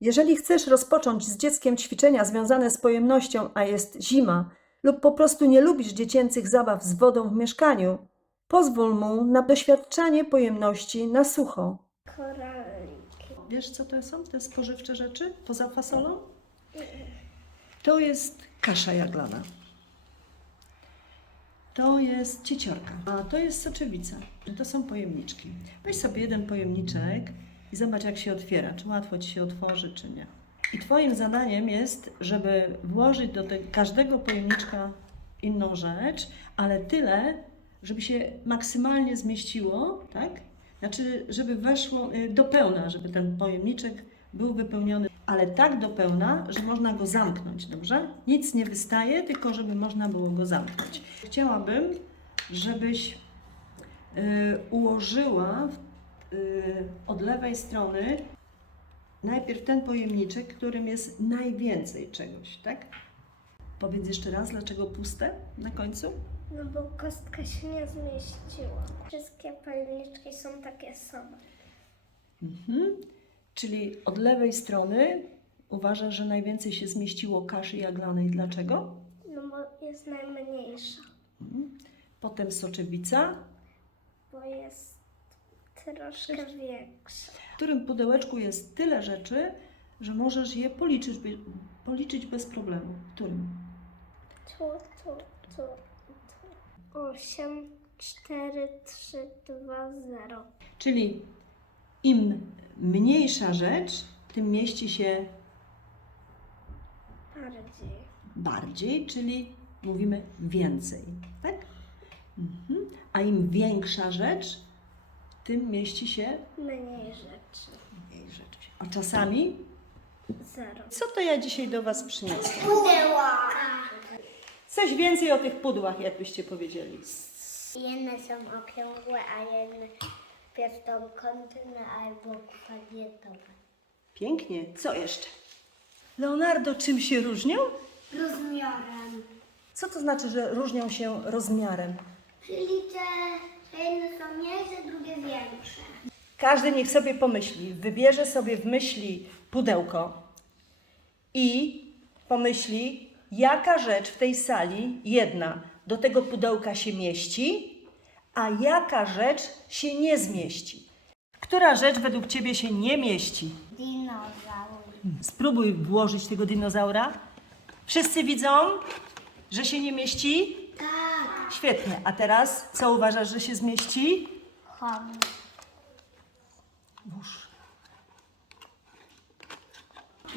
Jeżeli chcesz rozpocząć z dzieckiem ćwiczenia związane z pojemnością, a jest zima, lub po prostu nie lubisz dziecięcych zabaw z wodą w mieszkaniu, pozwól mu na doświadczanie pojemności na sucho. Koraliki. Wiesz, co to są te spożywcze rzeczy poza fasolą? To jest kasza jaglana. To jest cieciorka, a to jest soczewica. To są pojemniczki. Weź sobie jeden pojemniczek i zobacz, jak się otwiera. Czy łatwo ci się otworzy, czy nie. I Twoim zadaniem jest, żeby włożyć do każdego pojemniczka inną rzecz, ale tyle, żeby się maksymalnie zmieściło, tak? Znaczy, żeby weszło y, do pełna, żeby ten pojemniczek był wypełniony, ale tak do pełna, że można go zamknąć, dobrze? Nic nie wystaje, tylko żeby można było go zamknąć. Chciałabym, żebyś y, ułożyła y, od lewej strony najpierw ten pojemniczek, którym jest najwięcej czegoś, tak? Powiedz jeszcze raz, dlaczego puste na końcu? No bo kostka się nie zmieściła. Wszystkie pojemniczki są takie same. Mhm. Czyli od lewej strony uważasz, że najwięcej się zmieściło kaszy jaglanej. Dlaczego? No bo jest najmniejsza. Mhm. Potem soczewica. Troszkę większa. W którym pudełeczku jest tyle rzeczy, że możesz je policzyć, be- policzyć bez problemu. W którym? Tu, tu, tu, tu. Osiem, cztery, trzy, dwa, zero. Czyli im mniejsza rzecz, tym mieści się Bardziej. bardziej, czyli mówimy więcej, tak? Mhm. A im większa rzecz, tym mieści się Mniej rzeczy. mniej rzeczy. A czasami, Zero. co to ja dzisiaj do Was przyniosłam? Pudeła. Coś więcej o tych pudłach, jakbyście powiedzieli. Jedne są okrągłe, a jedne piastokątne albo kwadratowe. Pięknie. Co jeszcze? Leonardo, czym się różnią? Rozmiarem. Co to znaczy, że różnią się rozmiarem? Czyli te, że jedne są mniejsze, drugie większe. Każdy niech sobie pomyśli, wybierze sobie w myśli pudełko i pomyśli, jaka rzecz w tej sali, jedna, do tego pudełka się mieści, a jaka rzecz się nie zmieści. Która rzecz według Ciebie się nie mieści? Dinozaur. Spróbuj włożyć tego dinozaura. Wszyscy widzą, że się nie mieści? Świetnie. A teraz co uważasz, że się zmieści? Włóż.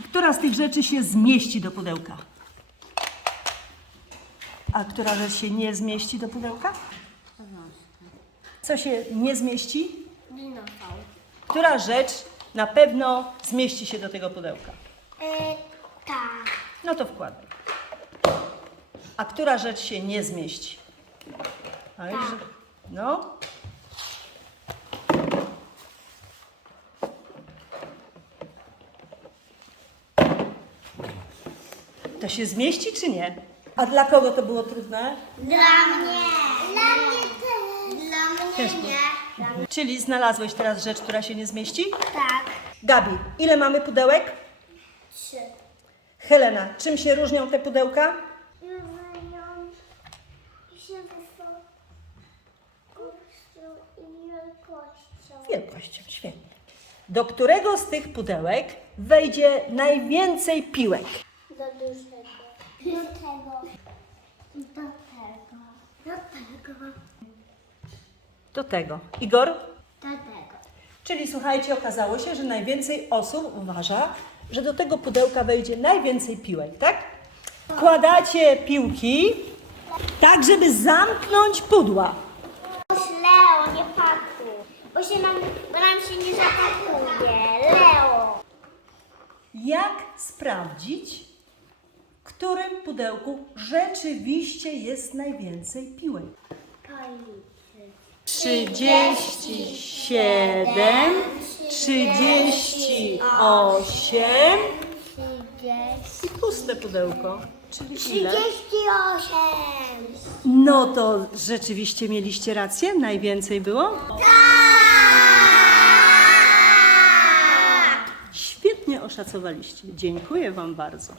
Która z tych rzeczy się zmieści do pudełka? A która rzecz się nie zmieści do pudełka? Co się nie zmieści? Dinozaur. Która rzecz na pewno zmieści się do tego pudełka? E, tak. No to wkładaj. A która rzecz się nie zmieści? A już- No. To się zmieści czy nie? A dla kogo to było trudne? Dla mnie. Dla mnie też. Dla mnie Też nie. Czyli znalazłeś teraz rzecz, która się nie zmieści? Tak. Gabi, ile mamy pudełek? Trzy. Helena, czym się różnią te pudełka? Się wysokością i wielkością. Wielkością, świetnie. Do którego z tych pudełek wejdzie najwięcej piłek? Do dużego. Do tego. Do tego. Do tego. Do tego. Igor? Do tego. Czyli słuchajcie, okazało się, że najwięcej osób uważa, że do tego pudełka wejdzie najwięcej piłek, tak? Wkładacie piłki tak, żeby zamknąć pudła. Leo, nie paku. Bo się nam, bo nam się nie zapakuje. Leo. Jak sprawdzić, w którym pudełku rzeczywiście jest najwięcej piłek? 37, 38 Trzydzieści. i puste pudełko. Czyli ile? Trzydzieści osiem. No to rzeczywiście mieliście rację, najwięcej było? Tak! Świetnie oszacowaliście. Dziękuję Wam bardzo.